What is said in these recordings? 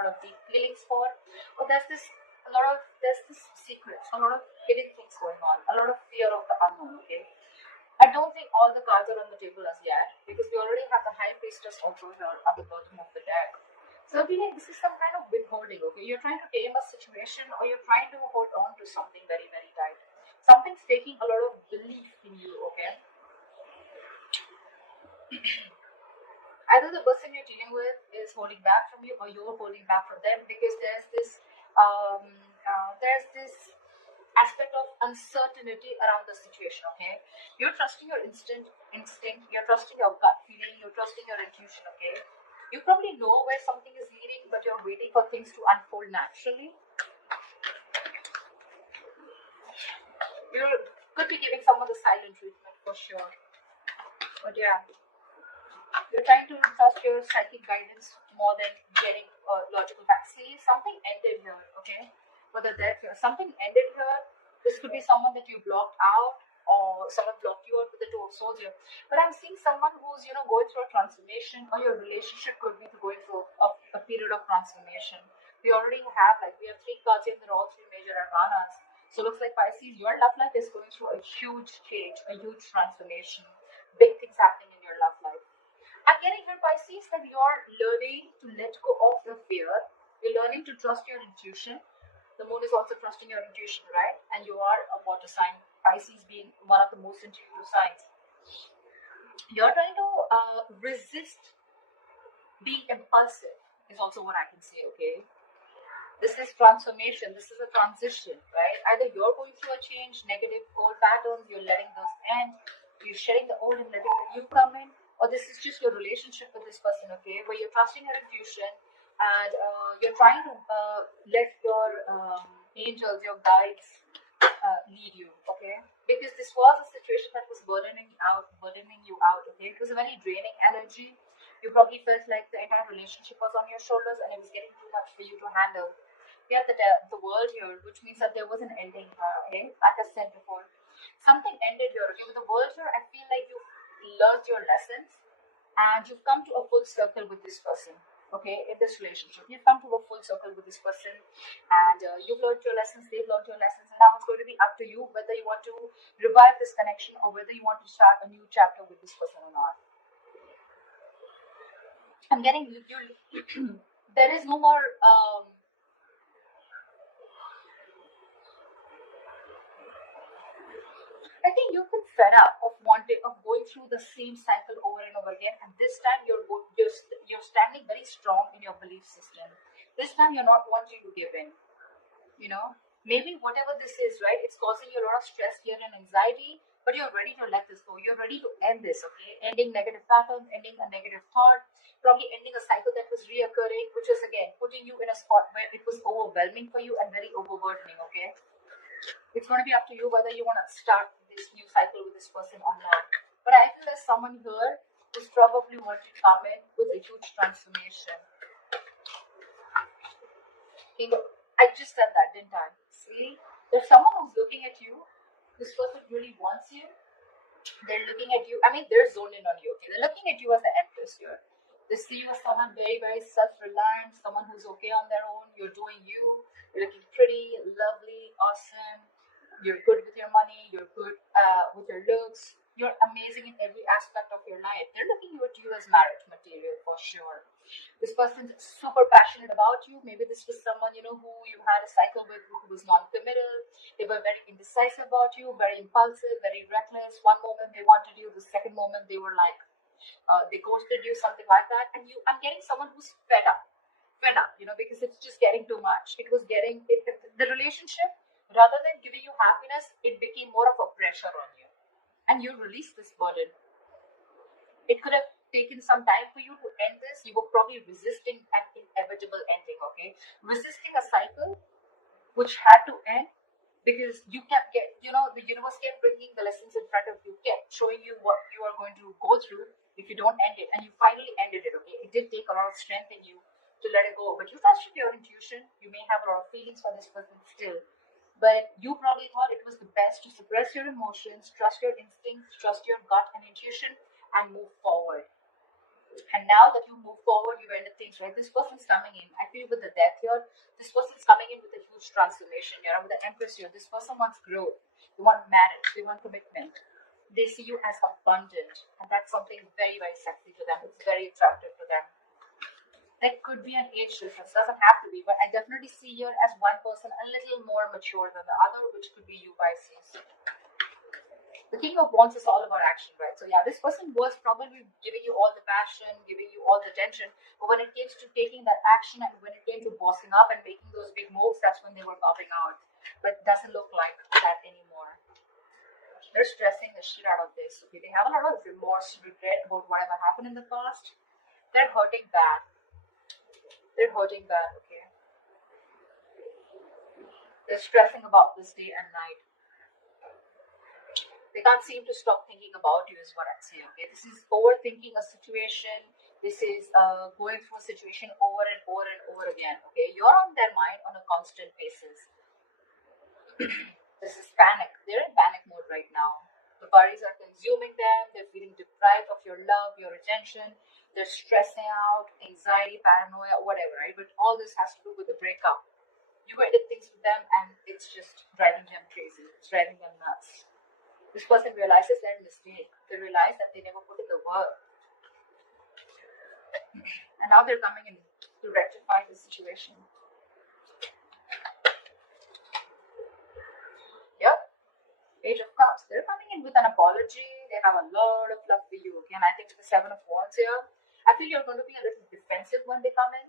lot of deep feelings for, or there's this secrets, a lot of hidden things going on, a lot of fear of the unknown. Okay, I don't think all the cards are on the table as yet because we already have the High Priestess also here at the bottom of the deck. So I feel like this is some kind of withholding. Okay, you're trying to tame a situation, or you're trying to hold on to something very very tight. Something's taking a lot of belief in you. Okay, either the person you're dealing with is holding back from you, or you're holding back from them, because um, there's this aspect of uncertainty around the situation. Okay, you're trusting your instinct, you're trusting your gut feeling, you're trusting your intuition. Okay, you probably know where something is leading, but you're waiting for things to unfold naturally. You could be giving someone the silent treatment for sure, but yeah, you're trying to trust your psychic guidance more than getting logical facts. See, something ended here. Okay, whether that here, something ended here. This could be someone that you blocked out, or someone blocked you out with the Two of Swords here. But I'm seeing someone who's going through a transformation, or your relationship could be going through a period of transformation. We already have we have three cards here, and they're all three major arcanas. So looks like Pisces, your love life is going through a huge change, a huge transformation, big things happening in your love life. I'm getting here, Pisces, that you're learning to let go of the fear. You're learning to trust your intuition. The moon is also trusting your intuition, right? And you are a water sign, Pisces being one of the most intuitive signs. You're trying to resist being impulsive, is also what I can say, okay? This is transformation. This is a transition, right? Either you're going through a change, negative old patterns, you're letting those end, you're shedding the old and letting the new come in, or this is just your relationship with this person, okay? Where you're trusting your intuition, and you're trying to let your angels, your guides, lead you, okay? Because this was a situation that was burdening you out, okay? It was a very draining energy. You probably felt like the entire relationship was on your shoulders, and it was getting too much for you to handle. We have the world here, which means that there was an ending here, okay? Like I said before, something ended here, okay? With the world here, I feel like you've learned your lessons, and you've come to a full circle with this person, okay? In this relationship, you've come to a full circle with this person, and you've learned your lessons, they've learned your lessons, and now it's going to be up to you whether you want to revive this connection, or whether you want to start a new chapter with this person or not. I'm getting you. There is no more I think you've been fed up of going through the same cycle over and over again, and this time you're standing very strong in your belief system. This time you're not wanting to give in. Maybe whatever this is, right? It's causing you a lot of stress, fear, and anxiety. But you're ready to let this go. You're ready to end this. Okay, ending negative patterns, ending a negative thought, probably ending a cycle that was reoccurring, which is again putting you in a spot where it was overwhelming for you and very overburdening. Okay. It's going to be up to you whether you want to start this new cycle with this person or not. But I feel there's someone here who's probably want to come in with a huge transformation. I just said that, didn't I? See, there's someone who's looking at you. This person really wants you. They're looking at you. I mean, they're zoned in on you. Okay, they're looking at you as the empress here. They see you as someone very, very self-reliant, someone who's okay on their own. You're doing you. You're looking pretty, lovely, awesome. You're good with your money. You're good with your looks. You're amazing in every aspect of your life. They're looking at you as marriage material for sure. This person's super passionate about you. Maybe this was someone who you had a cycle with, who was non-committal. They were very indecisive about you, very impulsive, very reckless. One moment they wanted you, the second moment they were like they ghosted you, something like that. And I'm getting someone who's fed up, because it's just getting too much. The relationship, rather than giving you happiness, it became more of a pressure on you, and you release this burden. It could have taken some time for you to end this. You were probably resisting an inevitable ending, okay? Resisting a cycle which had to end because you kept the universe kept bringing the lessons in front of you, kept showing you what you are going to go through if you don't end it, and you finally ended it, okay? It did take a lot of strength in you to let it go, but you trusted your intuition. You may have a lot of feelings for this person still, but you probably thought it was the best to suppress your emotions, trust your instincts, trust your gut and intuition, and move forward. And now that you move forward, you ended things, right? This person's coming in. I feel with the death here, this person's coming in with a huge transformation here. With the Empress here, this person wants growth. They want marriage. They want commitment. They see you as abundant. And that's something very, very sexy to them. It's very attractive to them. There could be an age difference. Doesn't have to be. But I definitely see here as one person a little more mature than the other, which could be you, Pisces. The King of Wands is all about action, right? So yeah, this person was probably giving you all the passion, giving you all the tension, but when it came to taking that action and when it came to bossing up and making those big moves, that's when they were popping out. But it doesn't look like that anymore. They're stressing the shit out of this. Okay, they have a lot of remorse, regret about whatever happened in the past. They're hurting bad. They're hurting bad. Okay, they're stressing about this day and night. They can't seem to stop thinking about you is what I'd say, okay? This is overthinking a situation. This is going through a situation over and over and over again, okay? You're on their mind on a constant basis. This is panic. They're in panic mode right now. The worries are consuming them. They're feeling deprived of your love, your attention. They're stressing out, anxiety, paranoia, whatever, right? But all this has to do with the breakup. You did things with them and it's just driving them crazy. It's driving them nuts. This person realizes their mistake. They realize that they never put in the work. And now they're coming in to rectify the situation. Yep. Page of Cups. They're coming in with an apology. They have a lot of love for you. Again, I think the Seven of Wands here. I feel you're going to be a little defensive when they come in.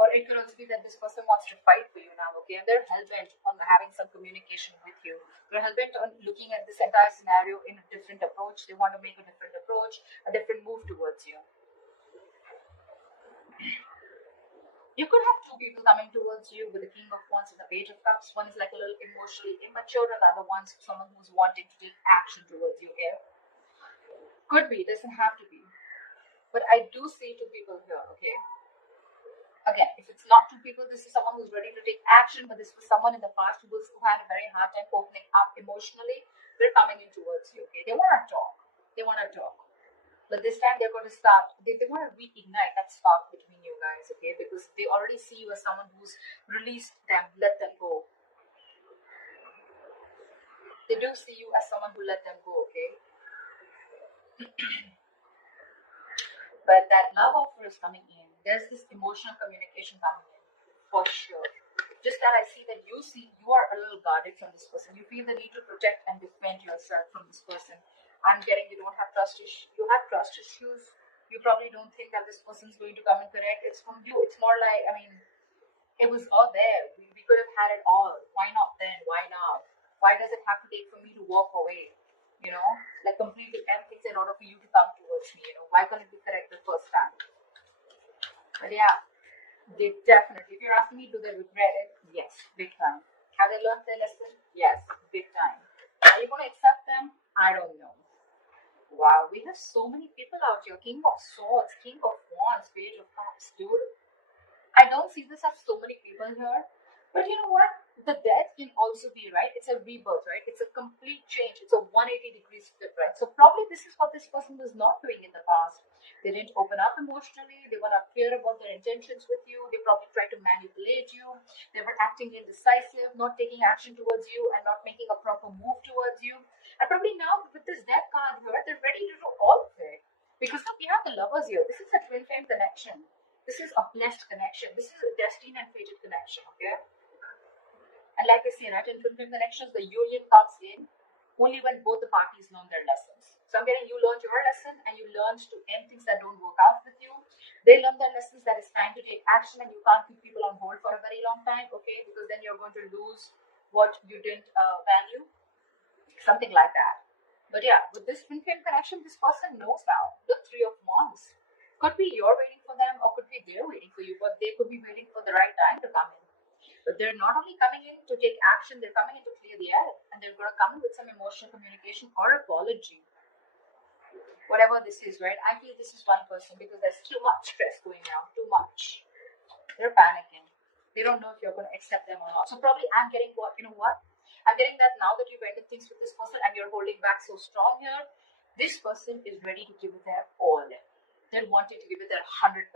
Or it could also be that this person wants to fight for you now, okay? And they're hell-bent on having some communication with you. They're hell-bent on looking at this entire scenario in a different approach. They want to make a different approach, a different move towards you. You could have two people coming towards you with the King of Wands and the Page of Cups. One is like a little emotionally immature, and the other one's someone who's wanting to take action towards you, okay? Could be, doesn't have to be. But I do see two people here, okay? Again, if it's not two people, this is someone who's ready to take action, but this was someone in the past who had a very hard time opening up emotionally. They're coming in towards you, okay? They want to talk. They want to talk. But this time they're going to start, they want to reignite that spark between you guys, okay? Because they already see you as someone who's released them, let them go. They do see you as someone who let them go, okay? But that love offer is coming in. There's this emotional communication coming in, for sure. Just that I see that you are a little guarded from this person. You feel the need to protect and defend yourself from this person. I'm getting you don't have trust issues. You have trust issues. You probably don't think that this person's going to come and correct. It's from you. It's more like, I mean, it was all there. We could have had it all. Why not then? Why now? Why does it have to take for me to walk away? You know, like completely everything in order for you to come towards me. You know, why couldn't it be correct the first time? But yeah, they definitely. If you're asking me, do they regret it? Yes, big time. Have they learned their lesson? Yes, big time. Are you going to accept them? I don't know. Wow, we have so many people out here. King of Swords, King of Wands, Page of Cups, dude. I don't see this as so many people here. But you know what? The death can also be, right? It's a rebirth, right? It's a complete change. It's a 180 degrees flip, right? So probably this is what this person was not doing in the past. They didn't open up emotionally. They were not clear about their intentions with you. They probably tried to manipulate you. They were acting indecisive, not taking action towards you and not making a proper move towards you. And probably now with this death card here, they're ready to do all of it. Because look, we have the lovers here. This is a twin flame connection. This is a blessed connection. This is a destined and fated connection, okay? And like I say, right, in twin flame connections, the union comes in only when both the parties learn their lessons. So I'm getting you learned your lesson and you learned to end things that don't work out with you. They learn their lessons that it's time to take action and you can't keep people on hold for a very long time, okay? Because then you're going to lose what you didn't value. Something like that. But yeah, with this twin flame connection, this person knows now. The Three of Wands. Could be you're waiting for them or could be they're waiting for you, but they could be waiting for the right time to come in. But they're not only coming in to take action, they're coming in to clear the air. And they're going to come in with some emotional communication or apology. Whatever this is, right? I feel this is one person because there's too much stress going on. Too much. They're panicking. They don't know if you're going to accept them or not. So probably I'm getting what, you know what? I'm getting that now that you've ended things with this person and you're holding back so strong here, This person is ready to give it their all. They're wanting to give it their 100%.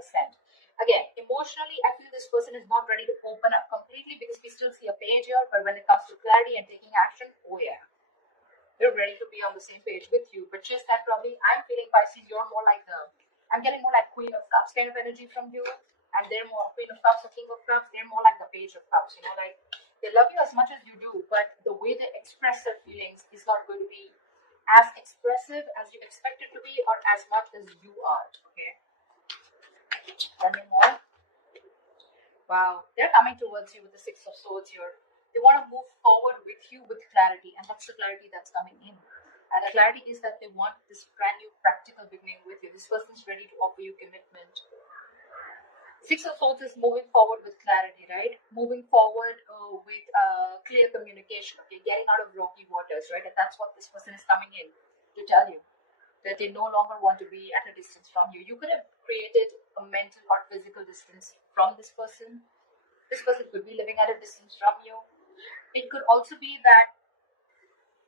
Again, emotionally, I feel this person is not ready to open up completely because we still see a page here, but when it comes to clarity and taking action, oh yeah, they're ready to be on the same page with you. But just that probably I'm feeling Pisces, you're more like I'm getting more like Queen of Cups kind of energy from you. And they're more Queen of Cups or King of Cups, they're more like the Page of Cups, like they love you as much as you do, but the way they express their feelings is not going to be as expressive as you expect it to be or as much as you are, okay? Tell me more. Wow, they're coming towards you with the Six of Swords here. They want to move forward with you with clarity, and that's the clarity that's coming in. And the clarity is that they want this brand new practical beginning with you. This person's ready to offer you commitment. Six of Swords is moving forward with clarity, right? Moving forward with clear communication, okay? Getting out of rocky waters, right? And that's what this person is coming in to tell you. That they no longer want to be at a distance from you. You could have created a mental or physical distance from this person. This person could be living at a distance from you. It could also be that,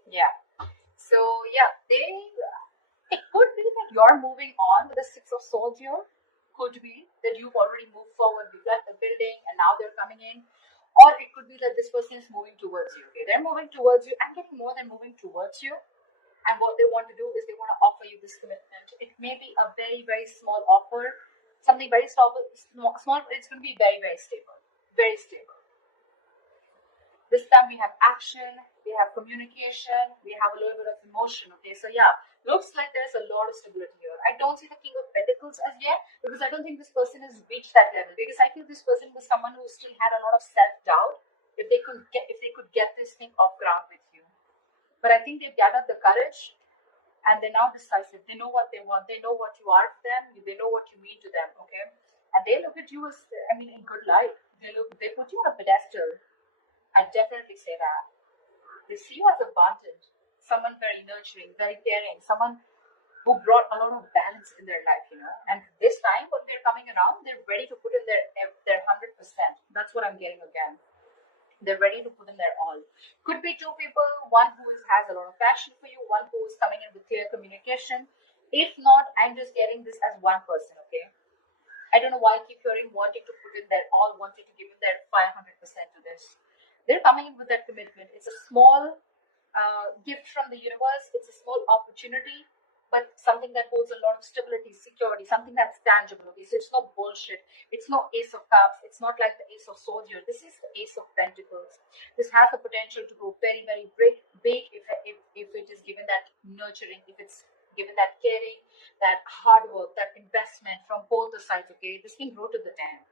yeah. So, yeah, it could be that you're moving on with the Six of Swords here. Could be that you've already moved forward, you've left the building, and now they're coming in. Or it could be that this person is moving towards you. Okay, they're moving towards you. I'm getting more than moving towards you. And what they want to do is they want to offer you this commitment. It may be a very, very small offer, something very small. It's going to be very, very stable, very stable. This time we have action, we have communication, we have a little bit of emotion. Okay, so yeah, looks like there's a lot of stability here. I don't see the King of Pentacles as yet because I don't think this person has reached that level. Because I feel this person was someone who still had a lot of self-doubt if they could get this thing off ground with you. But I think they've gathered the courage and they're now decisive. They know what they want. They know what you are to them. They know what you mean to them. Okay, and they look at you as, in good light. They put you on a pedestal. I definitely say that. They see you as abundant, someone very nurturing, very caring, someone who brought a lot of balance in their life, And this time, when they're coming around, they're ready to put in their 100%. That's what I'm getting again. They're ready to put in their all. Could be two people, one who has a lot of passion for you, one who is coming in with clear communication. If not, I'm just getting this as one person, okay? I don't know why I keep hearing wanting to put in their all, wanting to give in their 500% to this. They're coming in with that commitment. It's a small gift from the universe. It's a small opportunity, but something that holds a lot of stability, security, something that's tangible. Okay, so it's not bullshit. It's no Ace of Cups. It's not like the Ace of Swords here. This is the Ace of Pentacles. This has the potential to go very, very big if it is given that nurturing, if it's given that caring, that hard work, that investment from both the sides. Okay, this can grow to the 10.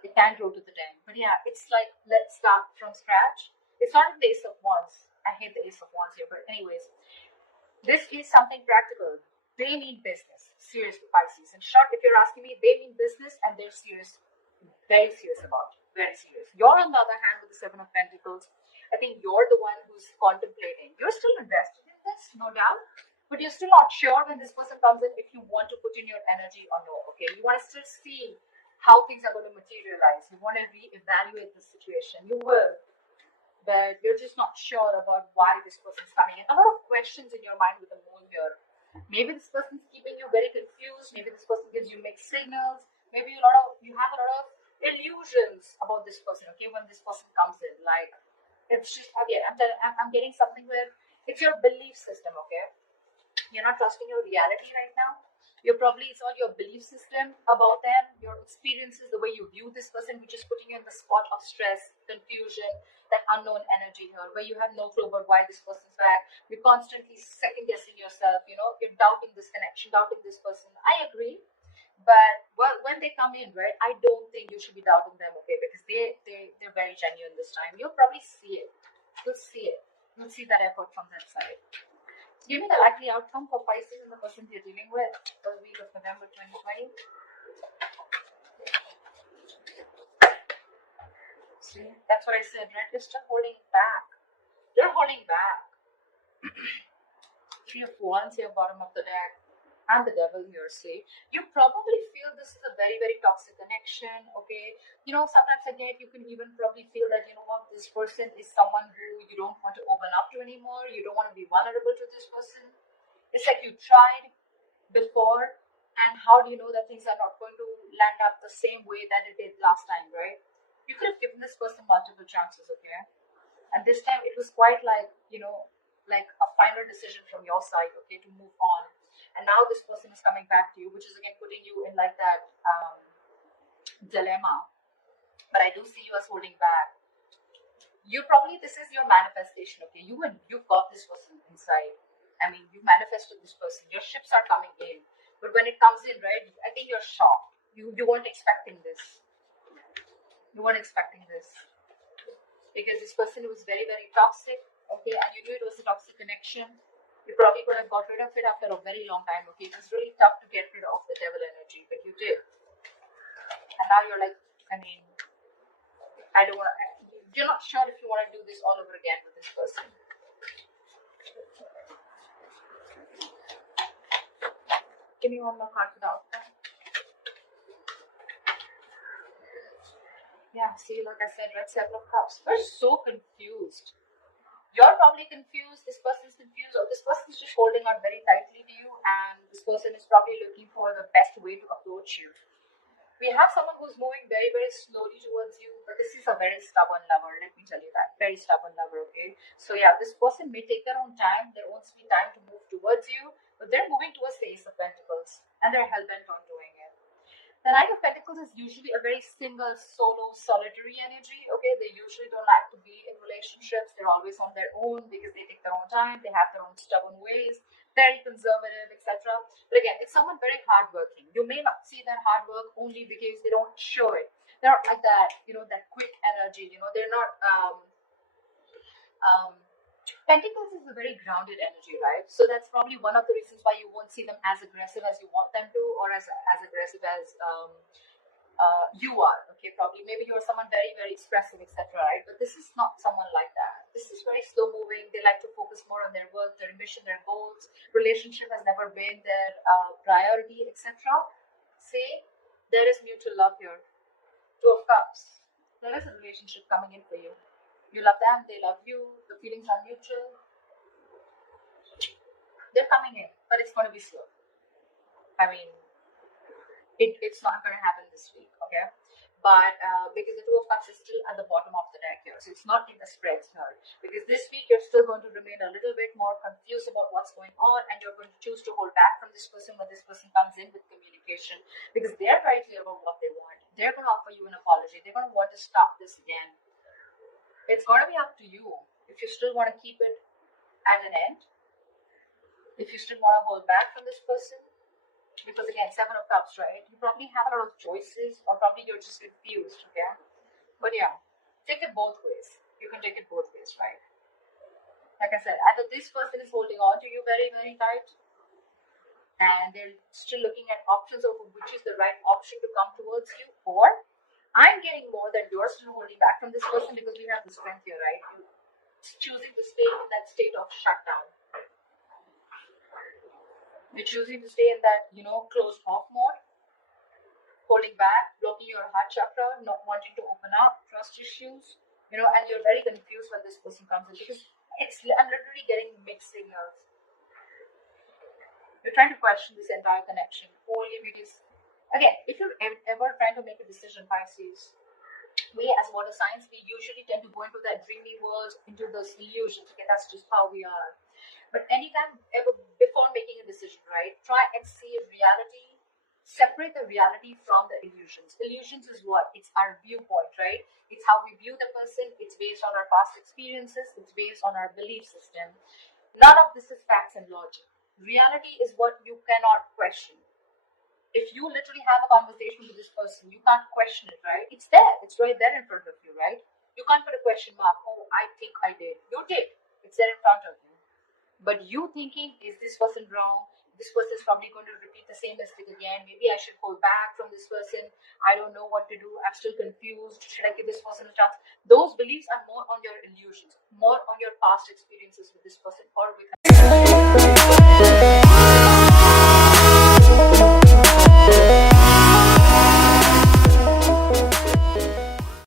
It can grow to the 10. But yeah, it's like, let's start from scratch. It's not the Ace of Wands. I hate the Ace of Wands here. But anyways, this is something practical. They mean business. Seriously, Pisces. In short, if you're asking me, they mean business and they're serious. Very serious about it. Very serious. You're on the other hand with the Seven of Pentacles. I think you're the one who's contemplating. You're still invested in this, no doubt. But you're still not sure when this person comes in if you want to put in your energy or no. Okay, you want to still see how things are going to materialize. You want to reevaluate the situation. You will, but you're just not sure about why this person's coming in. A lot of questions in your mind with the moon here. Maybe this person's keeping you very confused. Maybe this person gives you mixed signals. Maybe you have a lot of illusions about this person. Okay, when this person comes in, like it's just again, I'm getting something where it's your belief system. Okay, you're not trusting your reality right now. It's all your belief system about them, your experiences, the way you view this person, which is putting you in the spot of stress, confusion, that unknown energy here, where you have no clue about why this person's back. You're constantly second guessing yourself, you're doubting this connection, doubting this person. I agree. But when they come in, right, I don't think you should be doubting them, okay, because they're very genuine this time. You'll probably see it. You'll see it. You'll see that effort from that side. Give me the likely outcome for Pisces and the person you're dealing with for the week of November 2020. See, that's what I said, right? You're still holding back. You're holding back. Three of Wands here, bottom of the deck. And the devil here, see. You probably feel this is a very, very toxic connection, okay? Sometimes again, you can even probably feel that, this person is someone who you don't want to open up to anymore. You don't want to be vulnerable to this person. It's like you tried before, and how do you know that things are not going to land up the same way that it did last time, right? You could have given this person multiple chances, okay? And this time it was quite like, like a final decision from your side, okay, to move on. And now this person is coming back to you, which is again putting you in like that dilemma. But I do see you as holding back. You probably, this is your manifestation, okay? You've got this person inside. I mean, you manifested this person. Your ships are coming in. But when it comes in, right, I think you're shocked. You weren't expecting this. You weren't expecting this. Because this person was very, very toxic, okay? And you knew it was a toxic connection. You probably could have got rid of it after a very long time, okay? It was really tough to get rid of the devil energy, but you did. And now you're like, I mean, I don't want to, you're not sure if you want to do this all over again with this person. Give me one more card for the outcome. Yeah, see, like I said, Red Seven of Cups. We're so confused. You're probably confused, this person's confused, or this person's just holding on very tightly to you, and this person is probably looking for the best way to approach you. We have someone who's moving very, very slowly towards you, but this is a very stubborn lover, let me tell you that. Very stubborn lover, okay? So yeah, this person may take their own time, their own sweet time to move towards you, but they're moving towards the Ace of Pentacles, and they're hell-bent on doing it. The Knight of Pentacles is usually a very single, solo, solitary energy, okay? They usually don't like to be in relationships. They're always on their own because they take their own time. They have their own stubborn ways, very conservative, etc. But again, it's someone very hardworking. You may not see that hard work only because they don't show it. They're not like that, that quick energy, they're not, Pentacles is a very grounded energy, right? So that's probably one of the reasons why you won't see them as aggressive as you want them to, or as aggressive as you are. Okay, probably maybe you're someone very, very expressive, etc. Right? But this is not someone like that. This is very slow moving. They like to focus more on their work, their mission, their goals. Relationship has never been their priority, etc. See, there is mutual love here. Two of Cups. There is a relationship coming in for you. You love them, they love you, the feelings are mutual. They're coming in, but it's going to be slow. I mean, it's not going to happen this week, okay? But because the Two of Cups is still at the bottom of the deck here, so it's not in the spreads here. Because this week you're still going to remain a little bit more confused about what's going on, and you're going to choose to hold back from this person when this person comes in with communication, because they're very clear about what they want. They're going to offer you an apology. They're going to want to stop this again. It's going to be up to you if you still want to keep it at an end, if you still want to hold back from this person. Because again, Seven of Cups, right? You probably have a lot of choices, or probably you're just confused, okay? But yeah, take it both ways. You can take it both ways, right? Like I said, either this person is holding on to you very, very tight, and they're still looking at options of which is the right option to come towards you, or I'm getting more that you're still holding back from this person because we have the strength here, right? You're choosing to stay in that state of shutdown. You're choosing to stay in that, closed off mode, holding back, blocking your heart chakra, not wanting to open up, trust issues, and you're very confused when this person comes in because I'm literally getting mixed signals. You're trying to question this entire connection only because, again, if you're ever trying to make a decision, Pisces, we as water signs, we usually tend to go into that dreamy world, into those illusions. Okay, that's just how we are. But anytime ever before making a decision, right, try and see reality, separate the reality from the illusions. Illusions is what? It's our viewpoint, right? It's how we view the person. It's based on our past experiences. It's based on our belief system. None of this is facts and logic. Reality is what you cannot question. If you literally have a conversation with this person, you can't question it, right? It's there. It's right there in front of you, right? You can't put a question mark. Oh, I think I did. You did. It's there in front of you. But you thinking, is this person wrong? This person is probably going to repeat the same mistake again. Maybe I should hold back from this person. I don't know what to do. I'm still confused. Should I give this person a chance? Those beliefs are more on your illusions, more on your past experiences with this person or with